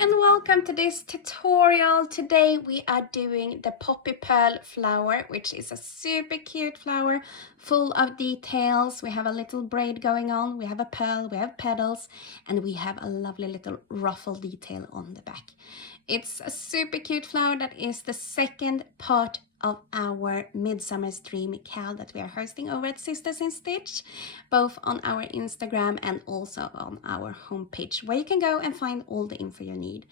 and welcome to this tutorial. Today we are doing the Poppy Pearl Flower, which is a super cute flower full of details. We have a little braid going on, we have a pearl, we have petals, and we have a lovely little ruffle detail on the back. It's a super cute flower that is the second part of our Midsummers Dream CAL that we are hosting over at SistersInStitch, both on our Instagram and also on our homepage, where you can go and find all the info you need.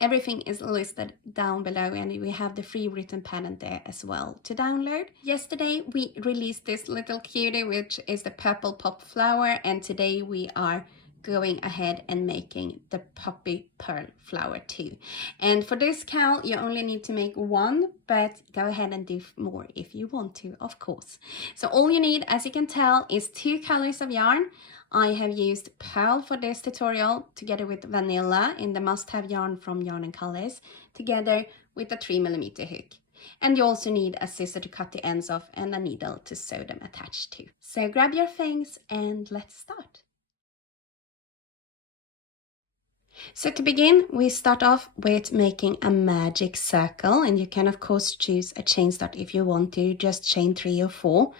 Everything is listed down below, and we have the free written pattern there as well to download. Yesterday we released this little cutie, which is the purple pop flower, and today we are going ahead and making the Poppy Pearl Flower too. And for this CAL you only need to make one, but go ahead and do more if you want to, of course. So all you need, as you can tell, is 2 colors of yarn. I have used pearl for this tutorial together with vanilla in the must-have yarn from Yarn & Colors, together with a 3mm hook. And you also need a scissor to cut the ends off and a needle to sew them attached to. So grab your things and let's start. So to begin, we start off with making a magic circle, and you can of course choose a chain start if you want to, just chain 3 or 4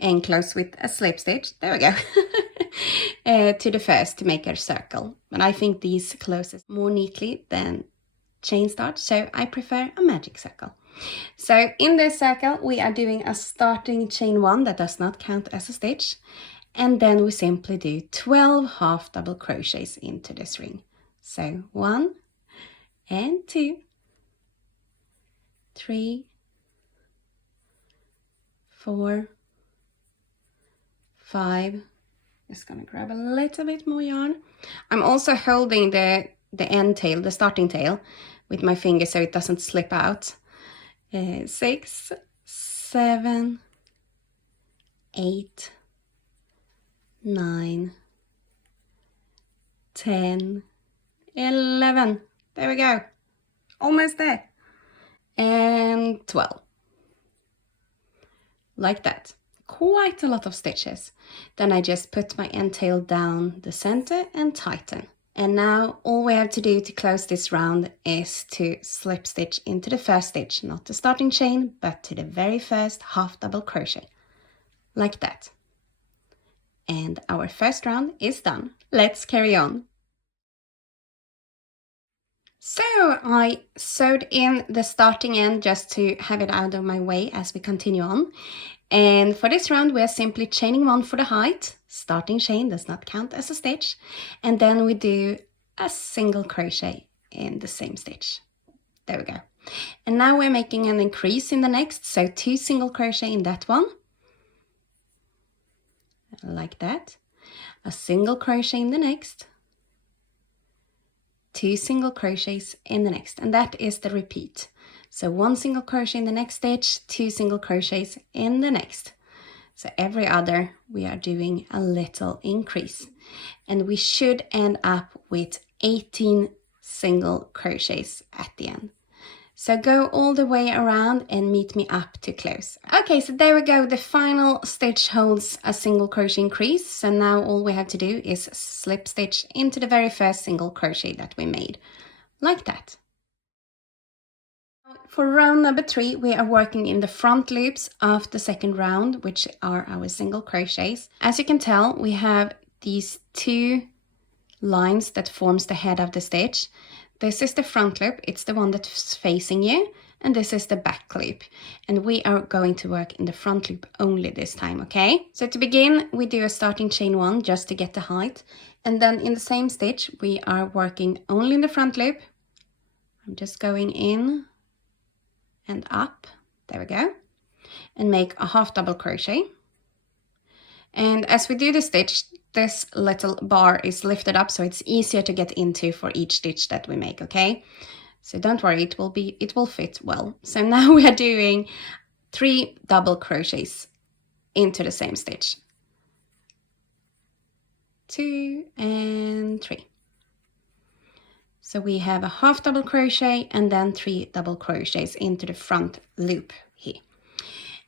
and close with a slip stitch. There we go. To the first to make a circle, but I think these closes more neatly than chain start, so I prefer a magic circle. So in this circle we are doing a starting chain 1 that does not count as a stitch, and then we simply do 12 half double crochets into this ring. So 1 and 2, 3, 4, 5. Just gonna grab a little bit more yarn. I'm also holding the end tail, the starting tail, with my finger so it doesn't slip out. 6, 7, 8, 9, 10, 11. There we go. Almost there. And 12. Like that. Quite a lot of stitches. Then I just put my end tail down the center and tighten. And now all we have to do to close this round is to slip stitch into the first stitch, not the starting chain, but to the very first half double crochet. Like that. And our first round is done. Let's carry on. So I sewed in the starting end just to have it out of my way as we continue on. And for this round we are simply chaining 1 for the height. Starting chain does not count as a stitch. And then we do a single crochet in the same stitch. There we go. And now we're making an increase in the next, so 2 single crochet in that one. Like that. A single crochet in the next. 2 single crochets in the next, and that is the repeat. So 1 single crochet in the next stitch, 2 single crochets in the next. So every other we are doing a little increase, and we should end up with 18 single crochets at the end. So go all the way around and meet me up to close. Okay, so there we go. The final stitch holds a single crochet increase. So now all we have to do is slip stitch into the very first single crochet that we made. Like that. For round number 3, we are working in the front loops of the second round, which are our single crochets. As you can tell, we have these 2 lines that forms the head of the stitch. This is the front loop, it's the one that's facing you, and this is the back loop. And we are going to work in the front loop only this time, okay? So to begin, we do a starting chain 1 just to get the height. And then in the same stitch, we are working only in the front loop. I'm just going in and up, there we go, and make a half double crochet. And as we do the stitch, this little bar is lifted up so it's easier to get into for each stitch that we make, okay? So don't worry, it will fit well. So now we are doing 3 double crochets into the same stitch. 2 and 3. So we have a half double crochet and then 3 double crochets into the front loop here.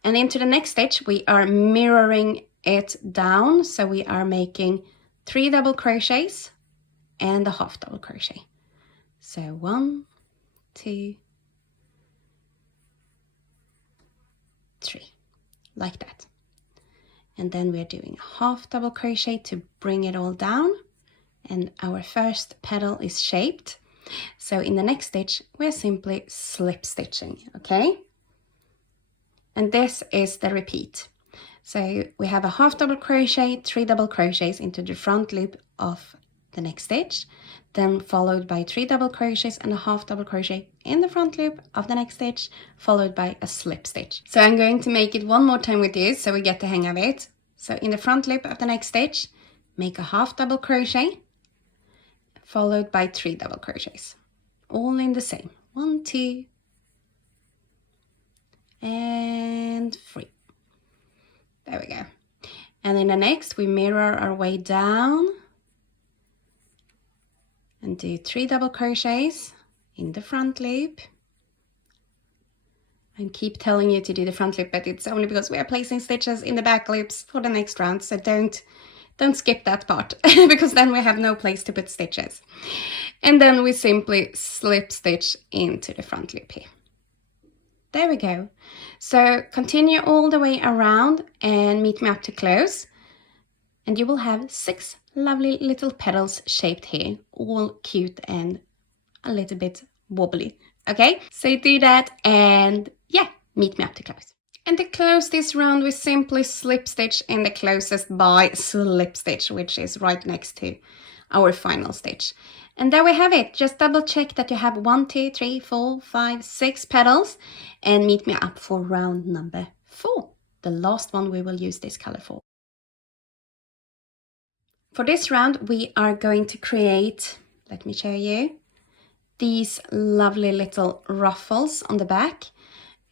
And into the next stitch we are mirroring it down, so we are making 3 double crochets and a half double crochet. So 1, 2, 3, like that. And then we're doing a half double crochet to bring it all down, and our first petal is shaped. So in the next stitch we're simply slip stitching, okay? And this is the repeat. So we have a half double crochet, 3 double crochets into the front loop of the next stitch, then followed by 3 double crochets and a half double crochet in the front loop of the next stitch, followed by a slip stitch. So I'm going to make it one more time with you so we get the hang of it. So in the front loop of the next stitch, make a half double crochet, followed by 3 double crochets, all in the same. 1, 2, and 3. There we go. And in the next, we mirror our way down and do 3 double crochets in the front loop. I keep telling you to do the front loop, but it's only because we are placing stitches in the back loops for the next round. So don't skip that part because then we have no place to put stitches. And then we simply slip stitch into the front loop here. There we go. So continue all the way around and meet me up to close. And you will have 6 lovely little petals shaped here, all cute and a little bit wobbly. Okay, so do that and yeah, meet me up to close. And to close this round, we simply slip stitch in the closest by slip stitch, which is right next to our final stitch. And there we have it. Just double check that you have 1, 2, 3, 4, 5, 6 petals and meet me up for round number 4, the last one we will use this color for. For this round, we are going to create, let me show you, these lovely little ruffles on the back.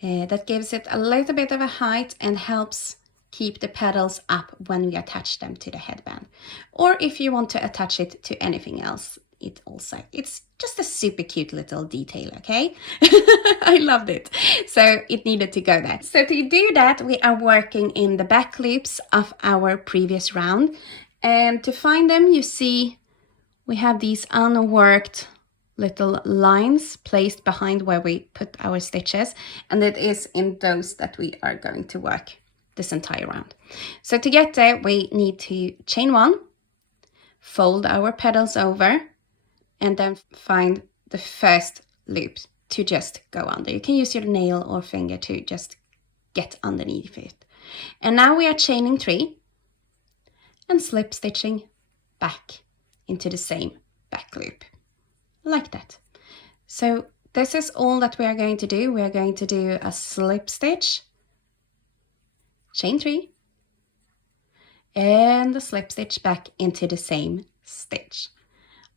That gives it a little bit of a height and helps keep the petals up when we attach them to the headband. Or if you want to attach it to anything else, it's just a super cute little detail, okay? I loved it. So it needed to go there. So to do that, we are working in the back loops of our previous round. And to find them, you see we have these unworked little lines placed behind where we put our stitches, and it is in those that we are going to work this entire round. So to get there, we need to chain 1, fold our petals over, and then find the first loop to just go under. You can use your nail or finger to just get underneath it. And now we are chaining 3 and slip stitching back into the same back loop. Like that. So this is all that we are going to do. We are going to do a slip stitch, chain 3, and the slip stitch back into the same stitch.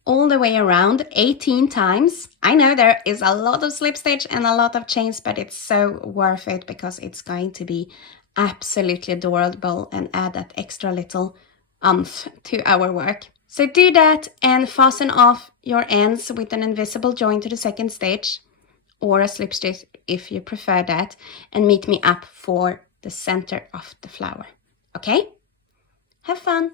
All the way around 18 times. I know there is a lot of slip stitch and a lot of chains, but it's so worth it because it's going to be absolutely adorable and add that extra little oomph to our work. So do that and fasten off your ends with an invisible join to the second stitch or a slip stitch if you prefer that, and meet me up for the center of the flower. Okay? Have fun!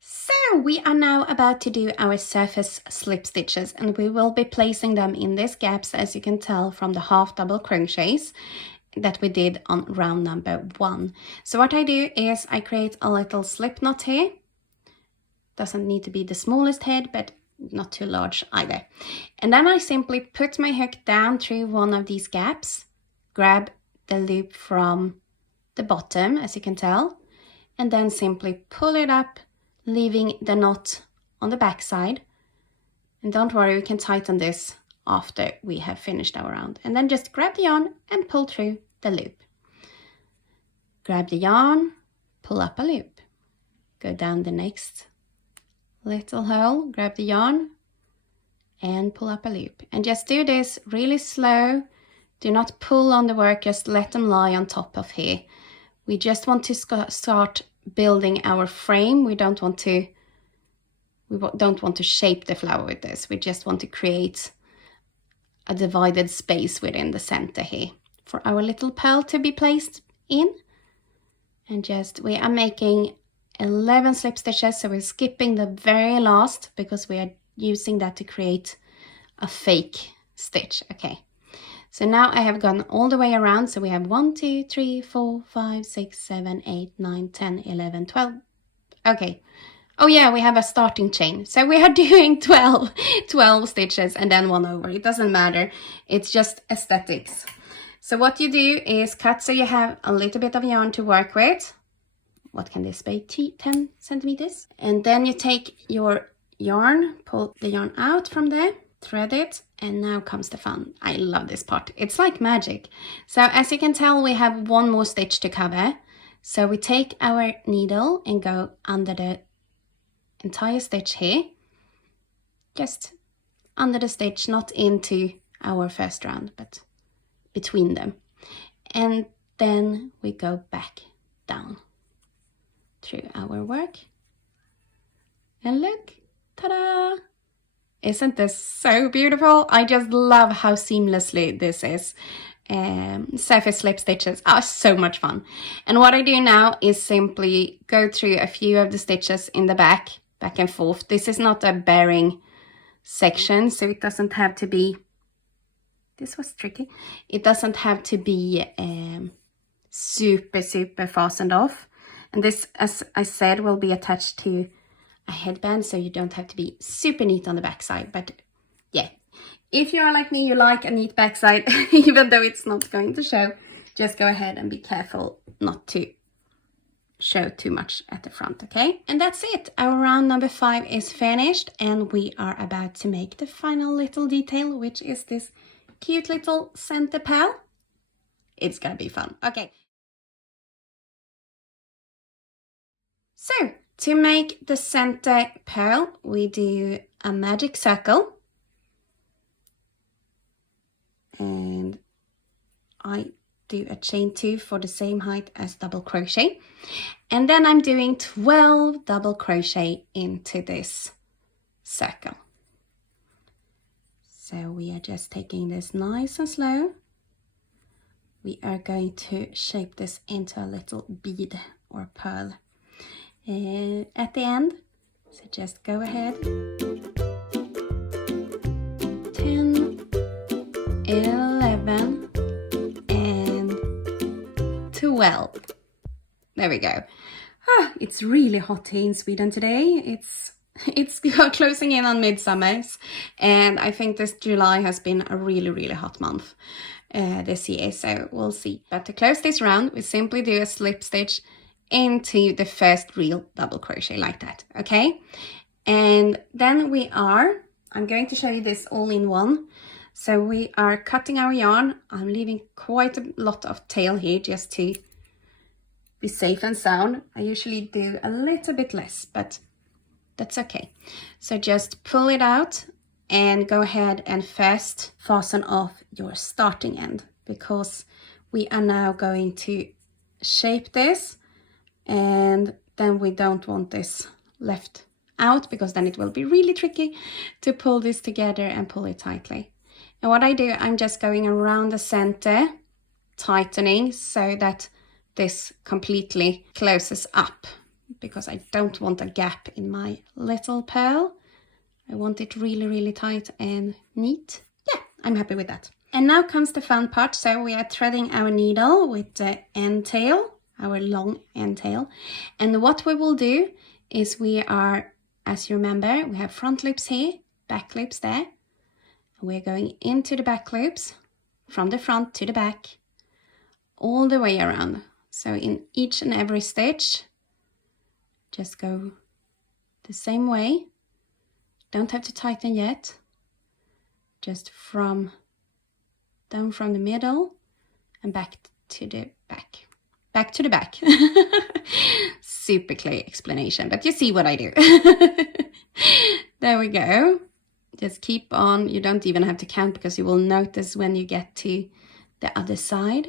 So we are now about to do our surface slip stitches, and we will be placing them in these gaps, as you can tell from the half double crochets that we did on round number 1. So what I do is I create a little slip knot here. Doesn't need to be the smallest head, but not too large either. And then I simply put my hook down through one of these gaps, grab the loop from the bottom, as you can tell, and then simply pull it up, leaving the knot on the back side. And don't worry, we can tighten this after we have finished our round. And then just grab the yarn and pull through the loop. Grab the yarn, pull up a loop. Go down the next little hole, grab the yarn and pull up a loop. And just do this really slow. Do not pull on the work, just let them lie on top of here. We just want to start building our frame. We don't want to shape the flower with this. We just want to create a divided space within the center here for our little pearl to be placed in. And just, we are making 11 slip stitches, so we're skipping the very last because we are using that to create a fake stitch. Okay, so now I have gone all the way around, so we have 1 2 3 4 5 6 7 8 9 10 11 12. Okay, oh yeah, we have a starting chain, so we are doing 12 stitches and then 1 over. It doesn't matter, it's just aesthetics. So what you do is cut so you have a little bit of yarn to work with. What can this be? 10 centimeters. And then you take your yarn, pull the yarn out from there, thread it, and now comes the fun. I love this part. It's like magic. So as you can tell, we have 1 more stitch to cover. So we take our needle and go under the entire stitch here. Just under the stitch, not into our first round, but between them. And then we go back down through our work. And look, ta-da! Isn't this so beautiful? I just love how seamlessly this is. Surface slip stitches are so much fun. And what I do now is simply go through a few of the stitches in the back and forth. This is not a bearing section, so it doesn't have to be, this was tricky, it doesn't have to be super fastened off. And this, as I said, will be attached to a headband, so you don't have to be super neat on the backside. But yeah, if you are like me, you like a neat backside, even though it's not going to show, just go ahead and be careful not to show too much at the front, okay? And that's it. Our round number 5 is finished, and we are about to make the final little detail, which is this cute little center petal. It's gonna be fun. Okay. So, to make the center pearl, we do a magic circle. And I do a chain 2 for the same height as double crochet. And then I'm doing 12 double crochet into this circle. So we are just taking this nice and slow. We are going to shape this into a little bead or pearl at the end. So just go ahead. 10, 11, and 12. There we go. It's really hot here in Sweden today. It's closing in on midsummers, and I think this July has been a really hot month this year, so we'll see. But to close this round, we simply do a slip stitch into the first real double crochet like that, okay? And then I'm going to show you this all in one. So we are cutting our yarn. I'm leaving quite a lot of tail here just to be safe and sound. I usually do a little bit less, but that's okay. So just pull it out and go ahead and first fasten off your starting end, because we are now going to shape this, and then we don't want this left out, because then it will be really tricky to pull this together and pull it tightly. And what I do, I'm just going around the center, tightening so that this completely closes up, because I don't want a gap in my little pearl. I want it really tight and neat. Yeah, I'm happy with that. And now comes the fun part. So we are threading our needle with the end tail, our long end tail. And what we will do is we are, as you remember, we have front loops here, back loops there. And we're going into the back loops from the front to the back, all the way around. So in each and every stitch, just go the same way. Don't have to tighten yet. Just down from the middle and back to the back. Back to the back. Super clear explanation, but you see what I do. There we go. Just keep on. You don't even have to count, because you will notice when you get to the other side.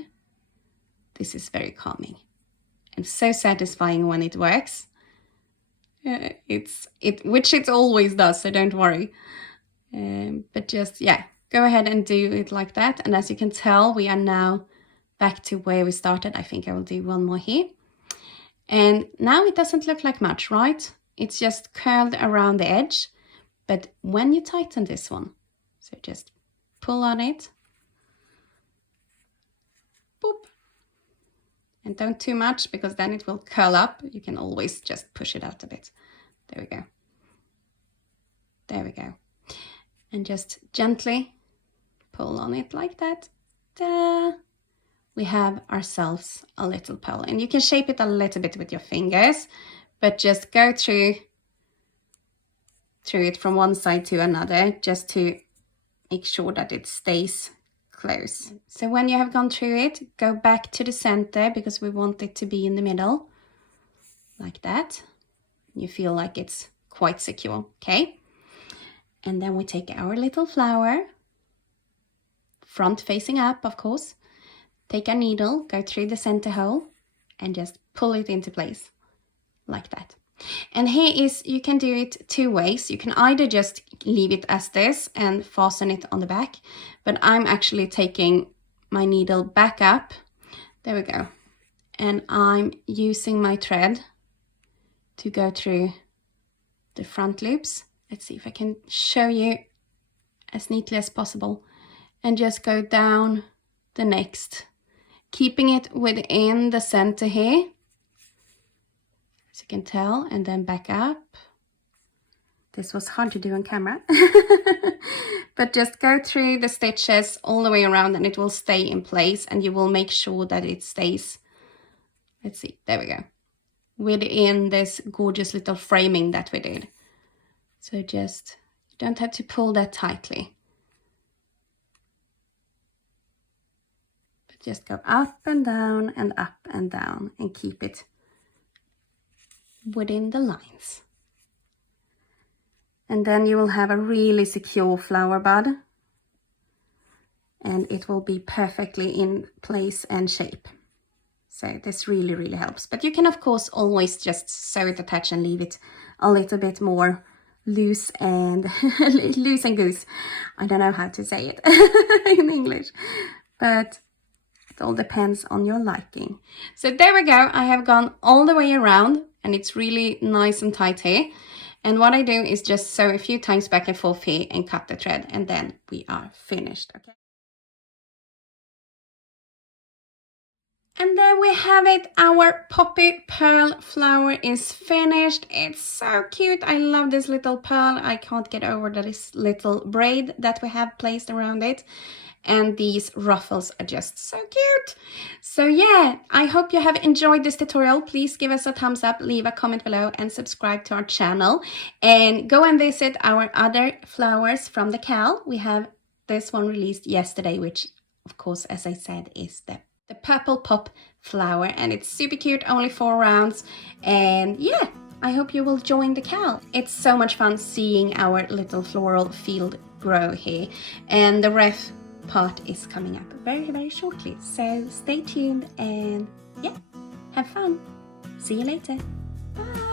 This is very calming and so satisfying when it works. Which it always does, so don't worry. But just, yeah, go ahead and do it like that. And as you can tell, we are now back to where we started. I think I will do one more here. And now it doesn't look like much, right? It's just curled around the edge. But when you tighten this one, so just pull on it, boop. And don't too much, because then it will curl up. You can always just push it out a bit. There we go. There we go. And just gently pull on it like that. Ta-da! We have ourselves a little petal. And you can shape it a little bit with your fingers, but just go through it from one side to another, just to make sure that it stays close. So when you have gone through it, go back to the center, because we want it to be in the middle, like that. You feel like it's quite secure, okay? And then we take our little flower, front facing up, of course. Take a needle, go through the center hole, and just pull it into place, like that. And here is, you can do it two ways. You can either just leave it as this and fasten it on the back, but I'm actually taking my needle back up. There we go. And I'm using my thread to go through the front loops. Let's see if I can show you as neatly as possible. And just go down the next, keeping it within the center here, as you can tell, and then back up. This was hard to do on camera. But just go through the stitches all the way around, and it will stay in place, and you will make sure that it stays, let's see, there we go, within this gorgeous little framing that we did. So just, you don't have to pull that tightly. But just go up and down and up and down, and keep it within the lines. And then you will have a really secure flower bud, and it will be perfectly in place and shape. So this really, really helps. But you can of course always just sew it attached and leave it a little bit more loose and loose and goose. I don't know how to say it in English, but it all depends on your liking. So there we go. I have gone all the way around, and it's really nice and tight here. And what I do is just sew a few times back and forth here and cut the thread, and then we are finished. Okay. And there we have it. Our Poppy Pearl Flower is finished. It's so cute. I love this little pearl. I can't get over this little braid that we have placed around it. And these ruffles are just so cute. So yeah, I hope you have enjoyed this tutorial. Please give us a thumbs up, leave a comment below, and subscribe to our channel. And go and visit our other flowers from the CAL. We have this one released yesterday, which of course, as I said, is the purple pop flower, and it's super cute, only 4 rounds. And yeah, I hope you will join the CAL. It's so much fun seeing our little floral field grow here, and the ref part is coming up very, very shortly. So stay tuned, and yeah, have fun. See you later. Bye.